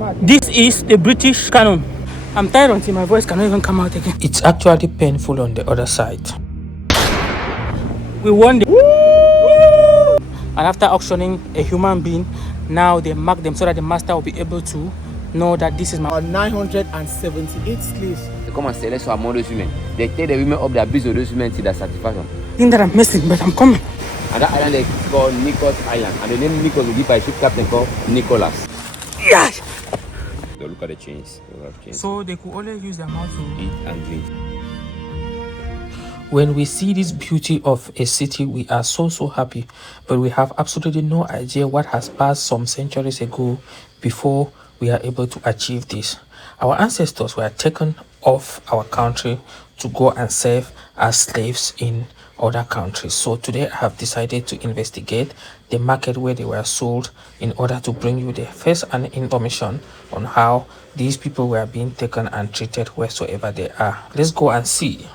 This is the British cannon. I'm tired until my voice cannot even come out again. It's actually painful on the other side. We won the and after auctioning a human being, now they mark them so that the master will be able to know that this is my 978 slaves. They come and select for among those women. They take the women up, they abuse of those women to their satisfaction. I think that I'm missing, but I'm coming. And that island is called Nicholas Island. And the name Nicholas will give by a ship captain called Nicholas. Yeah. They look at the chains. So they could always use their mouth to eat and drink. When we see this beauty of a city, we are so happy, but we have absolutely no idea what has passed some centuries ago before we are able to achieve this. Our ancestors were taken off our country to go and serve as slaves in other countries. So today I have decided to investigate the market where they were sold in order to bring you the first-hand information on how these people were being taken and treated wheresoever they are. Let's go and see.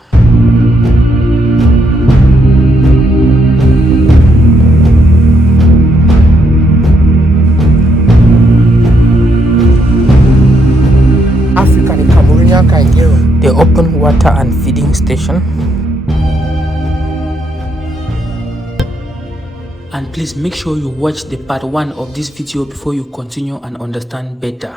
Africa, the Cameroonian the open water and feeding station. And please make sure you watch the part 1 of this video before you continue and understand better.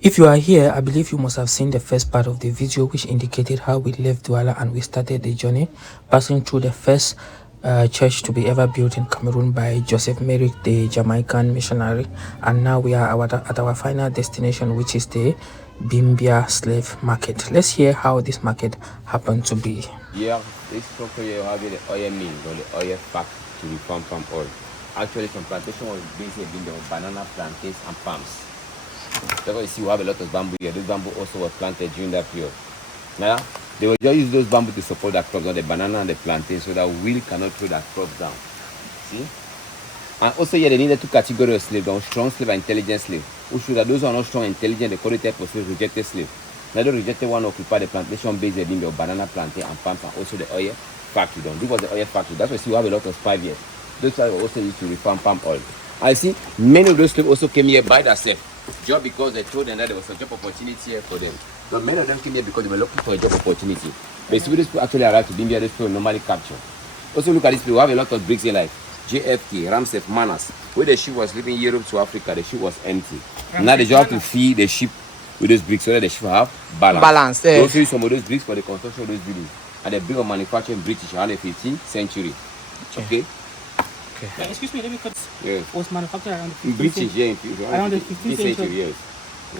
If you are here, I believe you must have seen the first part of the video, which indicated how we left Douala and we started the journey, passing through the first church to be ever built in Cameroon by Joseph Merrick, the Jamaican missionary. And now we are at our final destination, which is the Bimia slave market. Let's hear how this market happened to be. Yeah, this structure here have the oil mill or the oil factory to reform palm oil. Actually, some plantation was basically built on banana, plantains, and palms. That's why you see we have a lot of bamboo here. This bamboo also was planted during that period. Now, they will just use those bamboo to support that crops, the banana and the plantain, so that wheel cannot throw that crops down. See? And also here they needed 2 categories of slaves, one strong slave and intelligent slave. Who show that those who are not strong and intelligent, they call it type of slave, rejected slave. Now the rejected one occupied the plantation based of banana, plantain, and palms, and also the oil factory. This was the oil factory. That's why you see we have a lot of 5 years. Those guys were also used to reform palm oil. I see many of those slaves also came here by themselves, just because they told them that there was a job opportunity here for them. But many of them came here because they were looking for a job opportunity. But see, these people actually arrived to Bimia, these people normally capture. Also look at this people, we have a lot of bricks here like JFK, Ramsey, Manas. Where the ship was leaving Europe to Africa, the ship was empty. Now they just have to feed the ship with those bricks so that the ship have balance. They also use some of those bricks for the construction of those buildings. And they built manufacturing British around the 15th century. Okay? Excuse me, let me cut. Yes. Was manufactured around the 15th British, century. yeah, Around the 15th century. Yes.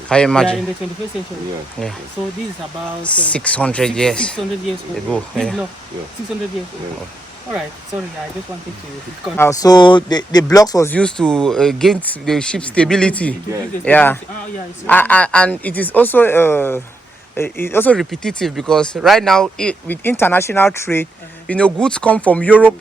Can you imagine? In the 21st century. Yeah. So this is about 600 years. 600 years ago. Yeah. 600 years ago. All right. Sorry, I just wanted to. So the blocks was used to gain the ship's stability. Yeah. Oh, yeah. And it is also it's also repetitive because right now with international trade, goods come from Europe,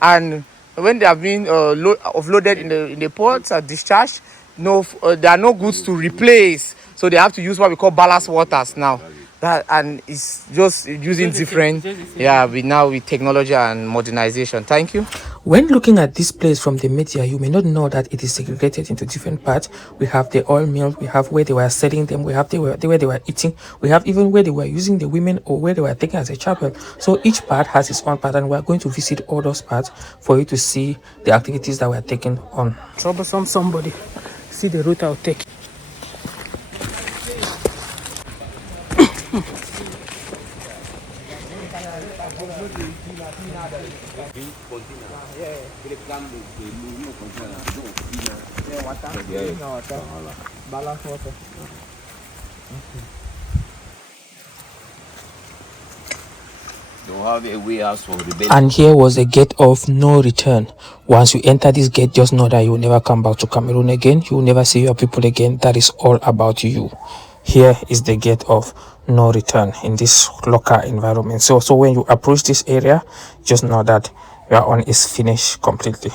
and when they have been offloaded in the ports or discharged, there are no goods to replace, so they have to use what we call ballast waters now. And it's just using different, with technology and modernization. Thank you. When looking at this place from the media, you may not know that it is segregated into different parts. We have the oil mill, we have where they were selling them, we have where they were eating, we have even where they were using the women or where they were taken as a chapel. So each part has its own part, and we are going to visit all those parts for you to see the activities that were taken on. Troublesome somebody. See the route I'll take. And here was a gate of no return. Once you enter this gate, just know that you will never come back to Cameroon again. You will never see your people again. That is all about you. Here is the gate of no return in this local environment. So when you approach this area, just know that your own is finished completely.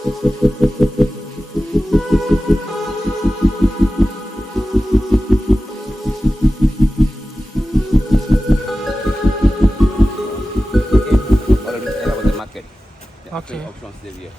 Already there was the market. The Okay. actual auction slave here.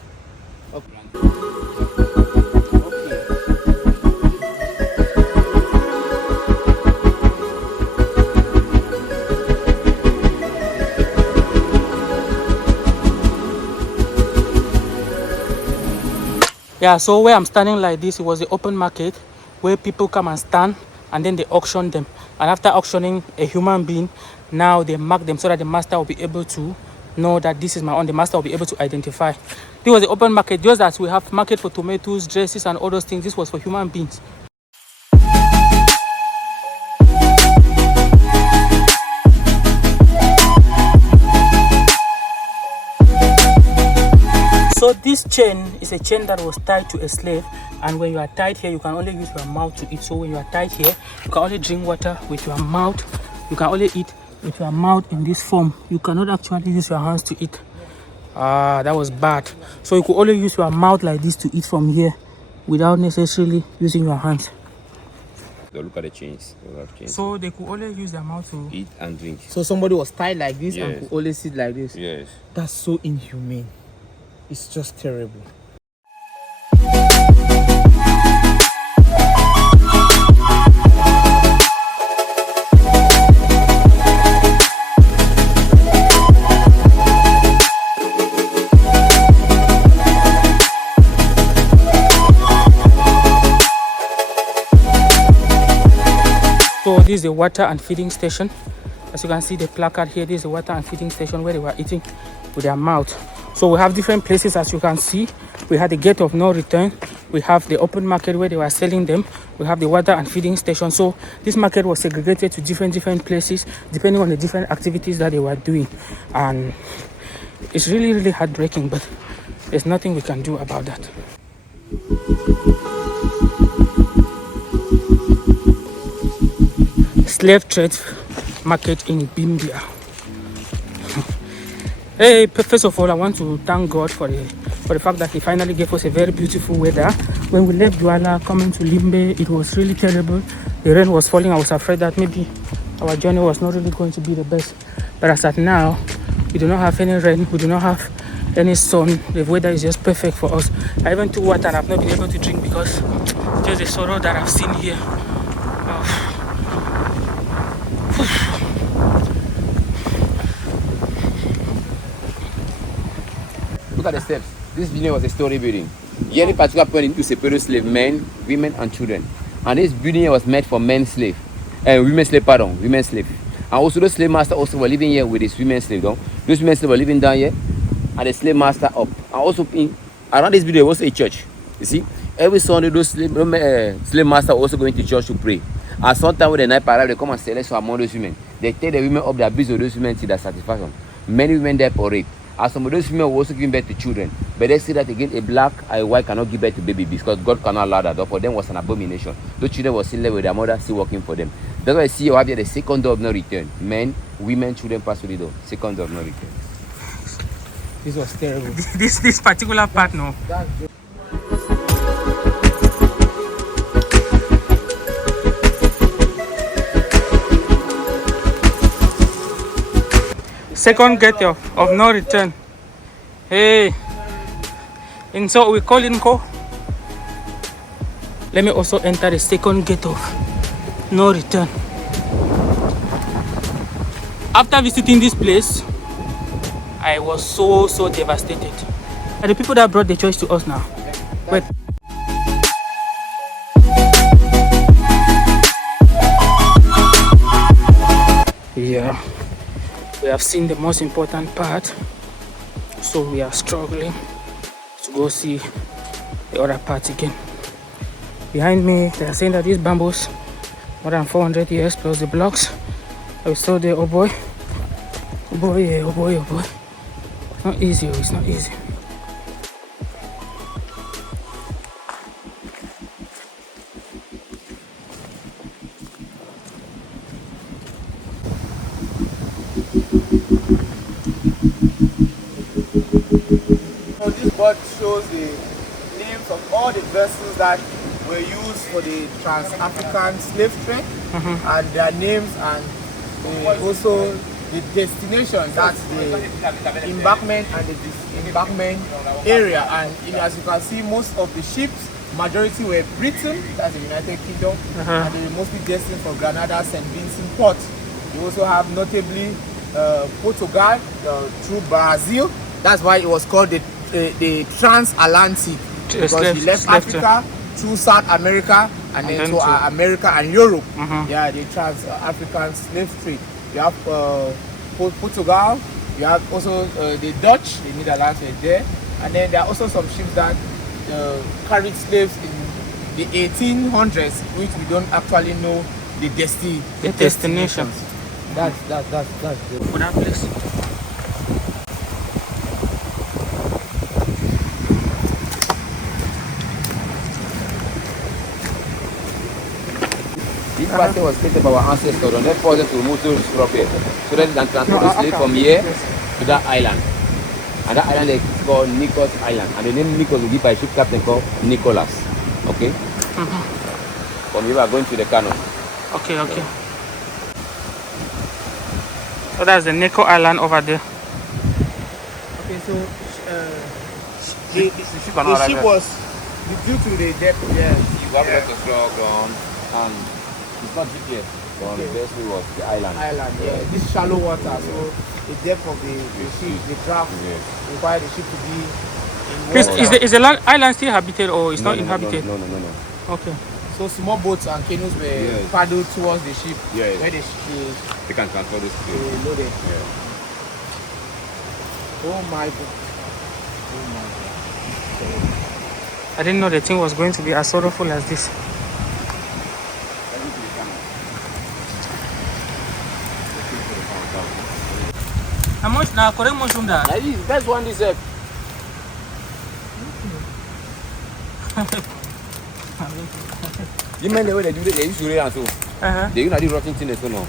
Yeah, so where I'm standing like this, it was the open market where people come and stand and then they auction them. And after auctioning a human being, now they mark them so that the master will be able to know that this is my own. The master will be able to identify. This was the open market, just as we have market for tomatoes, dresses, and all those things. This was for human beings. So this chain is a chain that was tied to a slave, and when you are tied here, you can only use your mouth to eat. So when you are tied here, you can only drink water with your mouth. You can only eat with your mouth in this form. You cannot actually use your hands to eat. That was bad. So you could only use your mouth like this to eat from here without necessarily using your hands. Look at the chains. So they could only use their mouth to Eat and drink. So somebody was tied like this and Yes. could only sit like this. Yes. That's so inhumane. It's just terrible. So this is the water and feeding station. As you can see the placard here, this is the water and feeding station where they were eating with their mouth. So we have different places, as you can see. We have the gate of no return. We have the open market where they were selling them. We have the water and feeding station. So this market was segregated to different places depending on the different activities that they were doing. And it's really heartbreaking, but there's nothing we can do about that. Slave trade market in Bimia. Hey, first of all, I want to thank God for the fact that He finally gave us a very beautiful weather. When we left Douala coming to Limbe, it was really terrible. The rain was falling. I was afraid that maybe our journey was not really going to be the best. But as at now, we do not have any rain. We do not have any sun. The weather is just perfect for us. I even took water and I've not been able to drink because just the sorrow that I've seen here. Look at the steps. This building was a story building. Here in particular point into separate slave men, women and children. And this building here was meant for women slave. Women slave. And also the slave master also were living here with his women slave down. Those women slave were living down here and the slave master up. And also around this building there was a church. You see? Every Sunday those slave master also going to church to pray. And sometimes when the night arrive, they come and select some among those women. They take the women up, the abuse of those women till their satisfaction. Many women died for rape. And some of those women were also giving birth to children. But they say that again, a black and a white cannot give birth to baby because God cannot allow that. For them was an abomination. Those children were still left with their mother, still working for them. That's why I see you have here the second door of no return. Men, women, children pass through the door. Second door of no return. This was terrible. this particular part, no. Second gate of no return. Hey, and so we call in ko. Let me also enter the second gate of no return. After visiting this place, I was so devastated. Are the people that brought the choice to us now? Wait. Yeah. We have seen the most important part, so we are struggling to go see the other part again. Behind me, they are saying that these bamboos, more than 400 years plus the blocks. I saw there, oh boy, yeah, oh boy. It's not easy, it's not easy. This bird shows the names of all the vessels that were used for the trans-African slave trade, and their names, and also the destination, that's the embarkment and the disembarkment area. And as you can see, most of the ships, majority were Britain, that's the United Kingdom, and they were mostly destined for Granada, St. Vincent Port. You also have notably Portugal through Brazil. That's why it was called the transatlantic, because he left Africa through South America and then to America and Europe. Yeah, the trans-African slave trade. You have Portugal, you have also the Dutch, the Netherlands were there, and then there are also some ships that carried slaves in the 1800s, which we don't actually know the destinations. That's good. For that place. This basket was created by our ancestors, and they forced them to remove those crop here, so that they can transport the slave from here to that island. And that island is called Nikos Island, and the name Nikos will be by a ship captain called Nicholas. Okay? From here we are going to the canal. Okay. So that's the Neko Island over there. Okay, so the ship was due to the depth. Yeah, You have a lot of straw ground, and it's not deep here. So the best way was the island. Yeah. This shallow water, so the depth of the ship, the draft require the ship to be in water. Is the island still habited or it's not inhabited? No. Okay. So small boats and canoes were paddled towards the ship where They can transport this to loaded. Yeah. Oh my God. I didn't know the thing was going to be as sorrowful as this. How much now? Correct mushroom that. That's one this You mean the way they do it, they used to do it so. They use the rotten thing so now.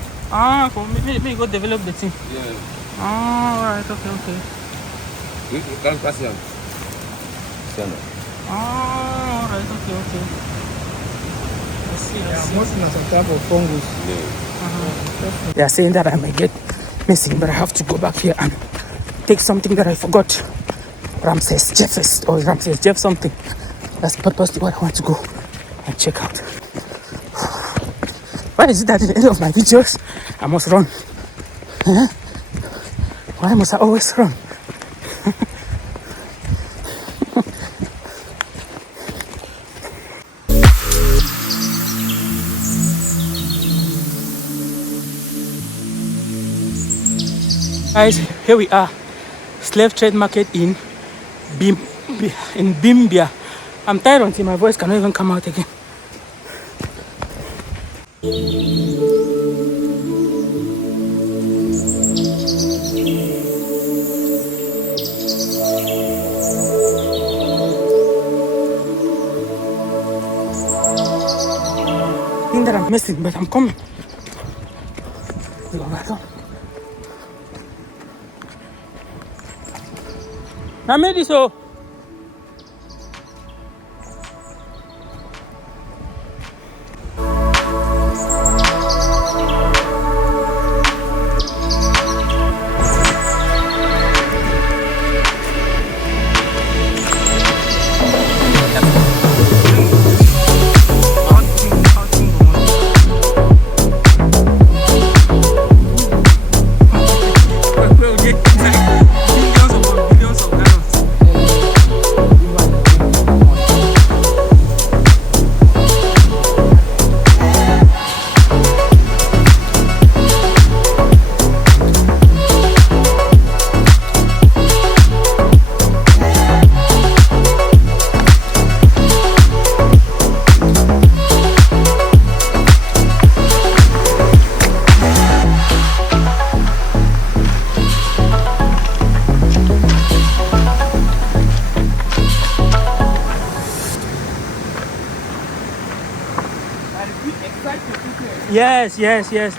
So maybe go develop the thing. Yeah. Right, okay. We can pass it on. Right, okay. I see. Most of some type of fungus. Yeah. They are saying that I might get missing, but I have to go back here and take something that I forgot. Ramses Jeff something. That's purposely what I want to go and check out. Why is it that in the end of my videos I must run? Why must I always run? Guys, here we are, slave trade market in Bimia. I'm tired until my voice cannot even come out again. I think that I'm missing, but I'm coming. I made this so. Yes.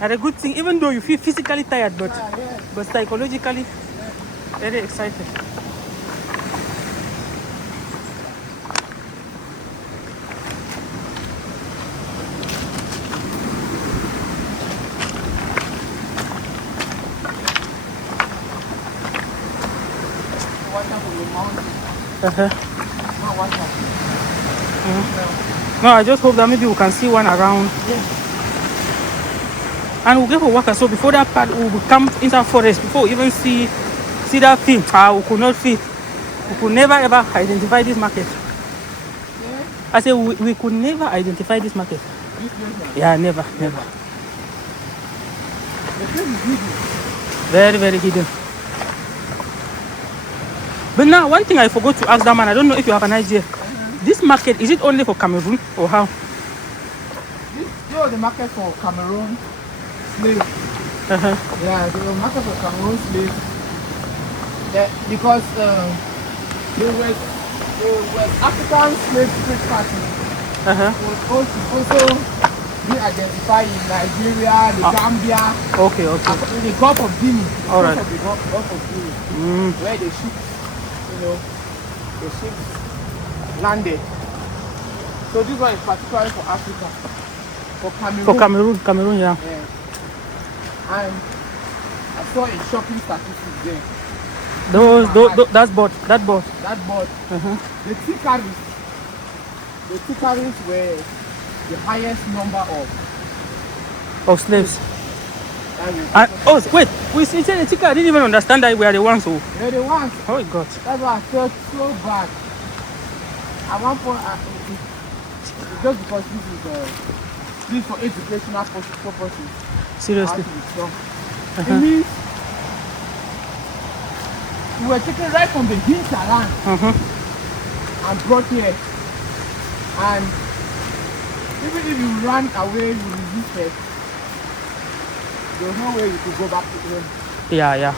And a good thing, even though you feel physically tired, but psychologically very excited. Uh-huh. No, I just hope that maybe we can see one around. And we'll go for workers. So before that part, we will come into forest before we even see that thing. We could not see. We could never ever identify this market. I say we could never identify this market. Yeah, never. Very, very hidden. But now, one thing I forgot to ask that man, I don't know if you have an idea. This market, is it only for Cameroon or how? This was the market for Cameroon slaves. Yeah, the market for Cameroon slaves. Yeah, because they were African slave trade party. Was also being identified in Nigeria, the Gambia. Okay. In the Gulf of Guinea. All right. The Gulf of Guinea, where they ship, the ships landed. So this one is particularly for Africa, for Cameroon. For Cameroon, yeah. And I saw a shopping statistic there. That board. The Tikaris were the highest number of slaves. Wait, we said the Tika. I didn't even understand that we are the ones who. They're the ones. Oh God. That's why I felt so bad. At one point, it's just because this is for educational purposes. Seriously. It means we were taken right from the hinterland and brought here. And even if you ran away, you resisted, there's no way you could go back to them. Yeah.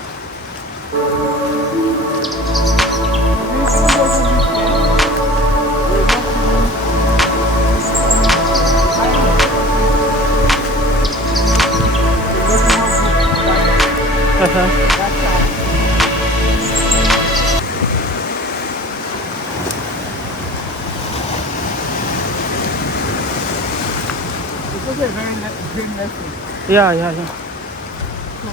It's also a very great lesson. Yeah. So,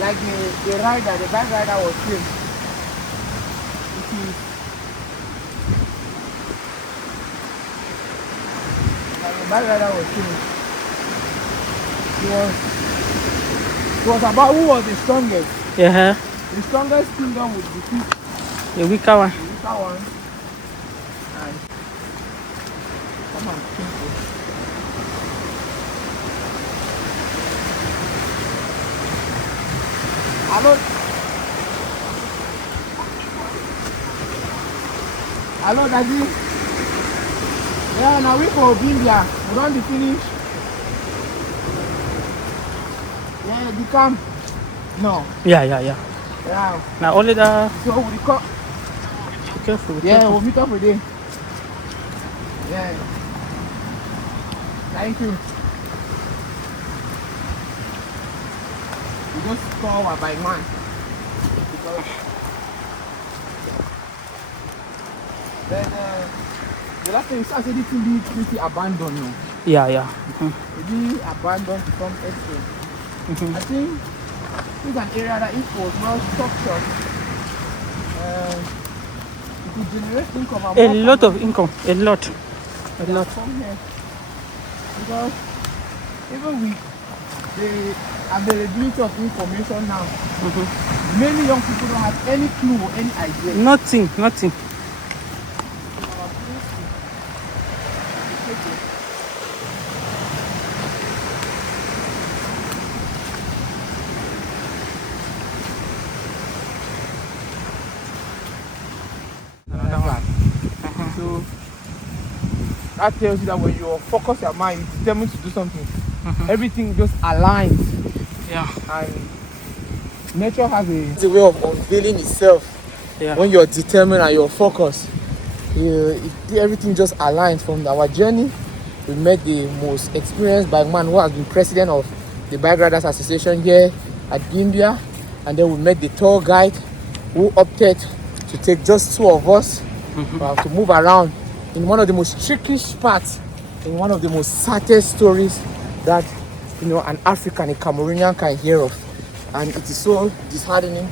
like the bike rider was saying, it was about who was the strongest. Yeah. The strongest kingdom would defeat The weaker one. And come on, Hello, Daddy. Yeah, now we for Bimia. We don't be finished. Yeah, you come. No. Yeah. Yeah. Now only the. So we come. Be careful. We'll meet up with you. Yeah. Thank you. We just call our bike man. Then the last thing is I said it will be pretty abandoned now. Yeah. It be abandoned to some extent. I think it's an area that if it was well structured, it could generate income. A lot of income. A lot. From here. Because even with the availability of information now, many young people don't have any clue or any idea. Nothing. So that tells you that when you focus your mind, you're determined to do something, everything just aligns. Yeah. And nature has a way of unveiling itself. Yeah. When you're determined and you're focused, everything just aligns. From our journey, we met the most experienced bike man who has been president of the Bike Riders Association here at Bimia, and then we met the tour guide who opted to take just two of us to move around in one of the most trickish parts, in one of the most saddest stories that an African, a Cameroonian can hear of. and it is so disheartening.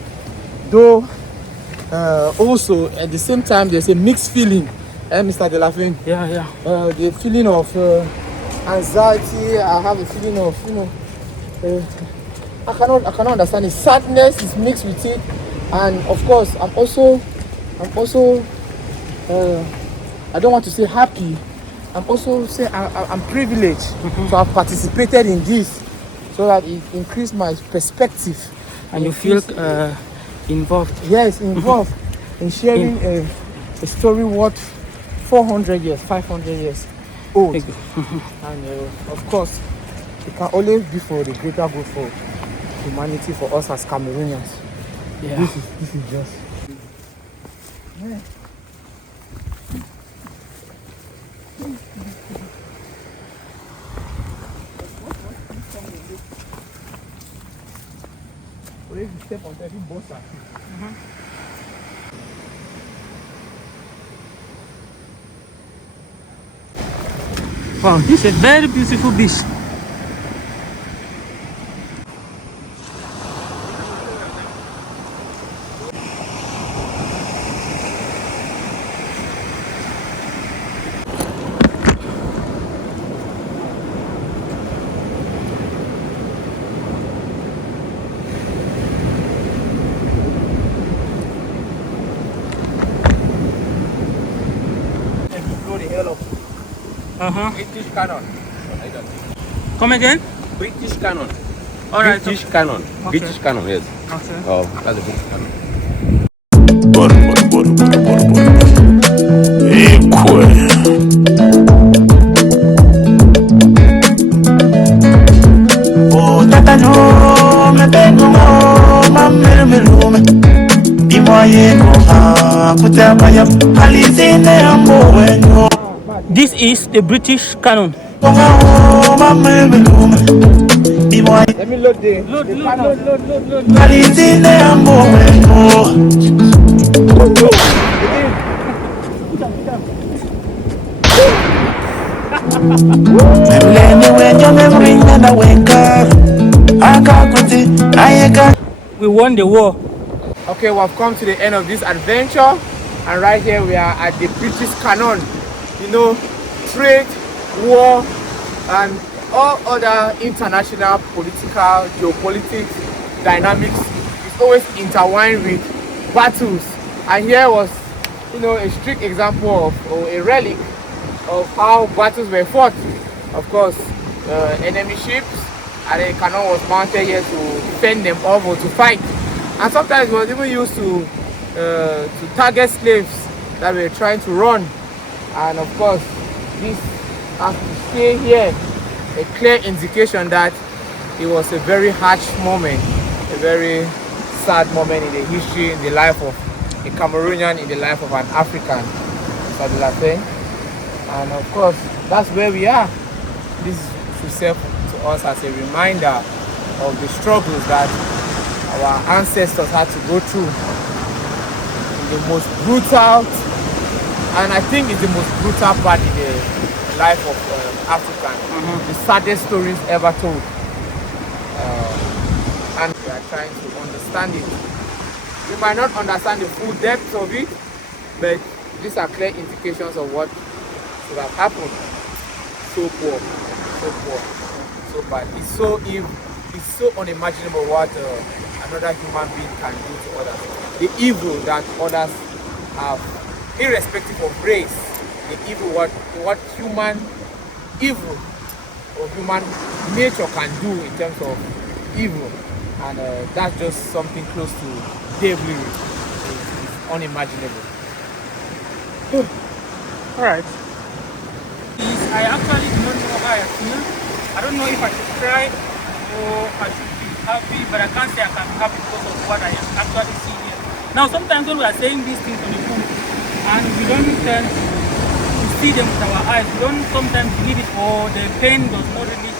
Though also at the same time there's a mixed feeling, Mr. Delafin. Yeah. The feeling of anxiety. I have a feeling of, I cannot understand it. Sadness is mixed with it, and of course I'm also I don't want to say happy. I'm also saying I'm privileged to have participated in this, so that it increased my perspective. And you feel involved. Yes, involved in sharing a story worth 400 years, 500 years old. And of course, it can always be for the greater good for humanity, for us as Cameroonians. Yeah. This is just. Yeah. Step on every boss. Wow, this is a very beautiful beach. Blow the hell up. British cannon. Come again? British cannon. All right. British cannon. Okay. British cannon, yes. Okay. Oh, that's a British cannon. Oh, tata no, me beno, mamere me lume. Bimoye ko ha, kutabaya, alizine ambo wenyo. This is the British cannon. Oh, mamere me lume. Bimoye. Let me load the cannon. Load. Alizine ambo wenyo. Memleni wenyo memringa na wenka. Akakuti, ayeka. We won the war. Okay, we have come to the end of this adventure, and right here we are at the British cannon. Trade, war, and all other international political, geopolitics dynamics is always intertwined with battles. And here was, a strict example of, or a relic of how battles were fought. Of course, enemy ships, and the cannon was mounted here to fend them off or to fight. And sometimes it was even used to target slaves that were trying to run. And of course, this has to stay here, a clear indication that it was a very harsh moment, a very sad moment in the history, in the life of a Cameroonian, in the life of an African. And of course, that's where we are. This should serve to us as a reminder of the struggles that our ancestors had to go through in the most brutal, and I think it's the most brutal part in the life of African, the saddest stories ever told, and we are trying to understand it. We might not understand the full depth of it, but these are clear indications of what should have happened. So poor, so bad. It's so evil. It's so unimaginable what another human being can do to others. The evil that others have, irrespective of race. The evil, what human evil or human nature can do in terms of evil, and that's just something close to devilry. It's unimaginable. All right. I actually do not know how I feel. I don't know if I should cry or I should be happy, but I can't say I can be happy because of what I actually see here. Now, sometimes when we are saying these things on the book and we don't tend to see them with our eyes, we don't sometimes believe it, or the pain does not really,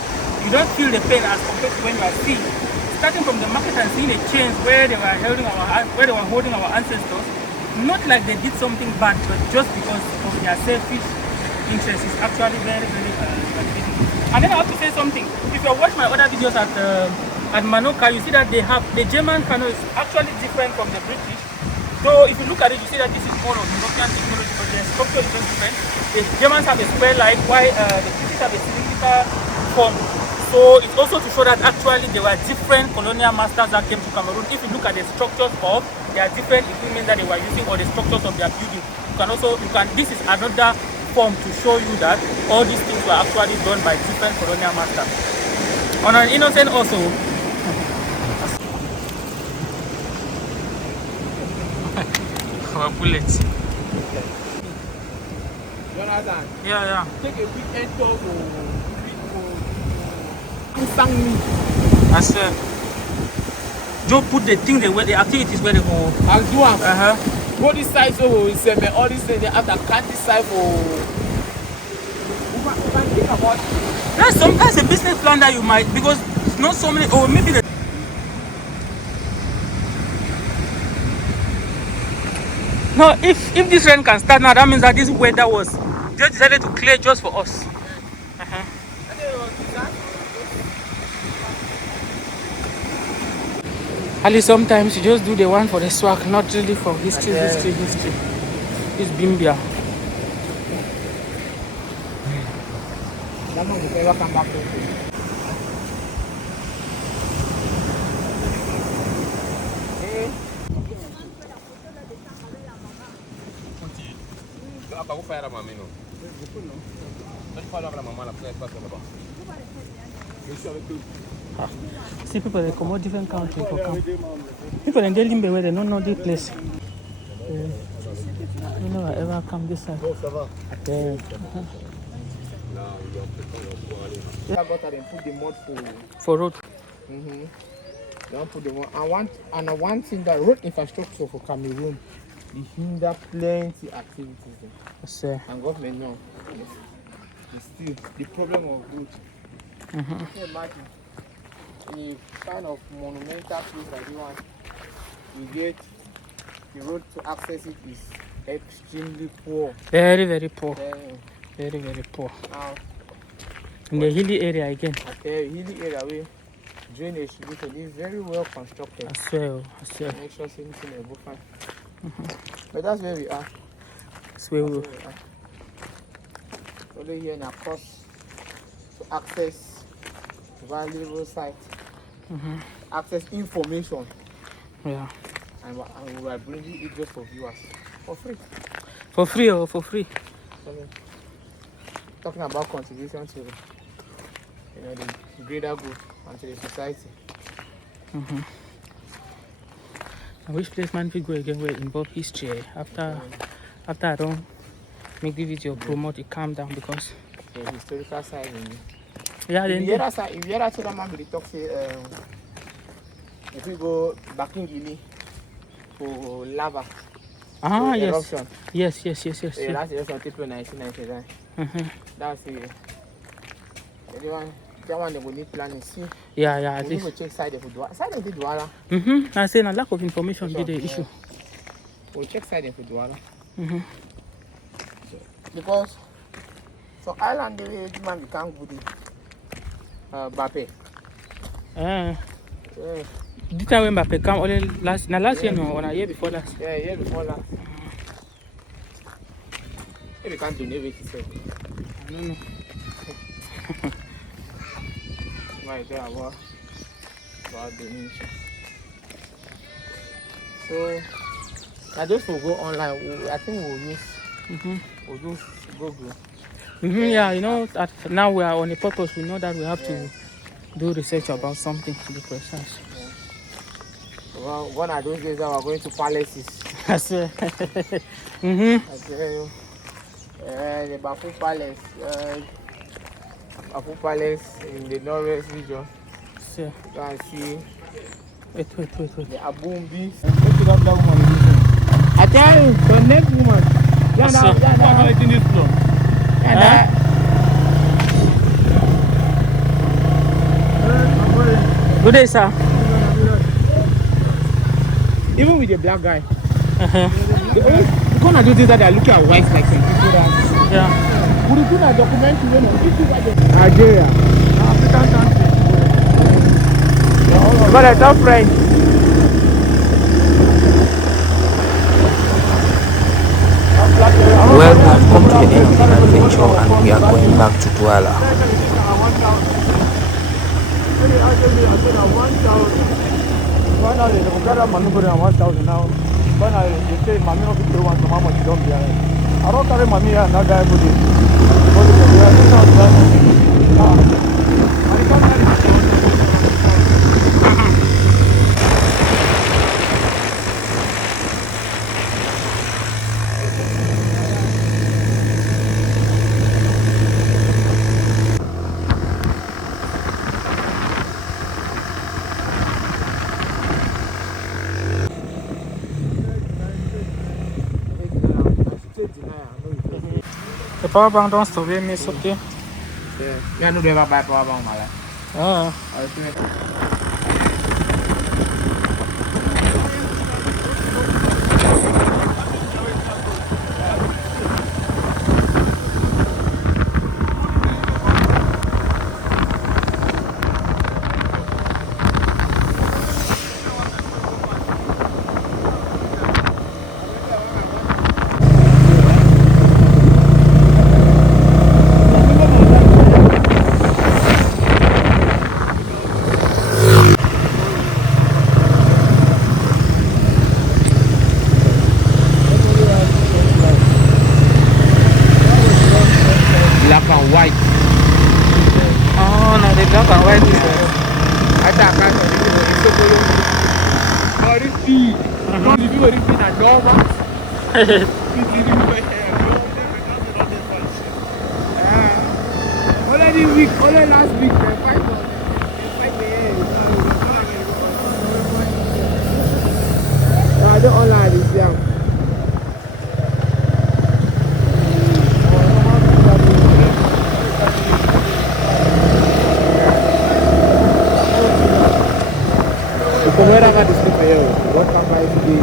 you don't feel the pain as compared to when you are seeing. Starting from the market and seeing the chains where they were holding our ancestors, not like they did something bad, but just because of their selfish interest is actually very, very difficult. And then I have to say something. If you watch my other videos at And Manoka, you see that they have the German canoe is actually different from the British. So if you look at it, you see that this is more of European technology, but the structure is just different. The Germans have a square line, while the British have a cylindrical form. So it's also to show that actually there were different colonial masters that came to Cameroon. If you look at the structures of, there are different equipment that they were using, or the structures of their building. This is another form to show you that all these things were actually done by different colonial masters. On an innocent also, our bullets. Jonathan, Yeah. take a weekend tour to Sang me. I said, Joe put the activities where they go. I'll do them. Go this side, so all these things, they have to cut this side for. You can think about it. That's a business plan that you might, because not so many, or maybe the. No, if this rain can start now, that means that this weather was just decided to clear just for us. At least sometimes you just do the one for the swag, not really for history. It's Bimia. That one will never come back to you. See people they come out different countries for camp. People in Limbe where they don't know this place. You never ever come this side. Yeah. I got and put the mud For road. Don't put the mud. And one thing that road infrastructure for Cameroon, it hinder plenty activities there. Yes, and government now. It's still the problem of road. You can imagine in a kind of monumental place like this one, you get the road to access it is extremely poor. Very, very poor. Very, very poor. Now, in the hilly area again. at the hilly area where drainage solution is very well constructed. I swear. Make sure anything will go fine. But that's where we are. That's where we are. Only here in our course to access valuable site, access information. Yeah. And we are bringing it just for viewers for free. For free or for free? So, talking about contribution to the greater good and to the society. And which place man we go again will involve history after I don't make the video promote it calm down because The historical side. then If you hear that man will talk say if we go back in Guinea for lava. Eruption. Yes. Last eruption took place in 1999. That's it. That one they will need planning. See. Yeah. We will check side of Douala. Side of Douala. I say a lack of information be the issue. We'll check side of Douala. Because so island the man can't go the Bape. This time when Mbappe come only last year or a year before last. Yeah, year before last. If you can't donate it, I don't know. Right there about donation. So I just will go online. I think we'll use Google. Yeah, now we are on a purpose. We know that we have to do research about something to be precise. Well, one of those days that we're going to palaces. I say. I tell you, the Bafu Palace in the northwest region. So, You can see wait. the Abumbi. I tell you, the next woman. Good day, sir. Even with the black guy. We're gonna do this that they're looking at whites like some people that. Yeah. Would you do that documentary? Nigeria. African country. Because I talk French. Well, we have come to the end of the adventure and we are going back to Douala. I don't carry money here, not guy with The power bank don't stop me, it's okay. Yeah, no, they ever buy power bank, my life. Black and white. Oh, no, the black and white is I thought I can't see. Only week, only last week, I don't all like this, yeah. From where I got this for you, what can I do?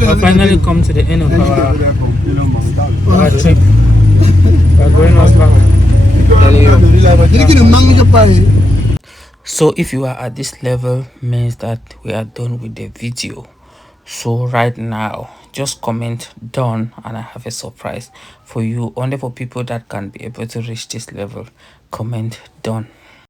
We finally come to the end of our trip. We are going us back. So if you are at this level, means that we are done with the video. So right now, just comment done and I have a surprise for you. Only for people that can be able to reach this level, comment done.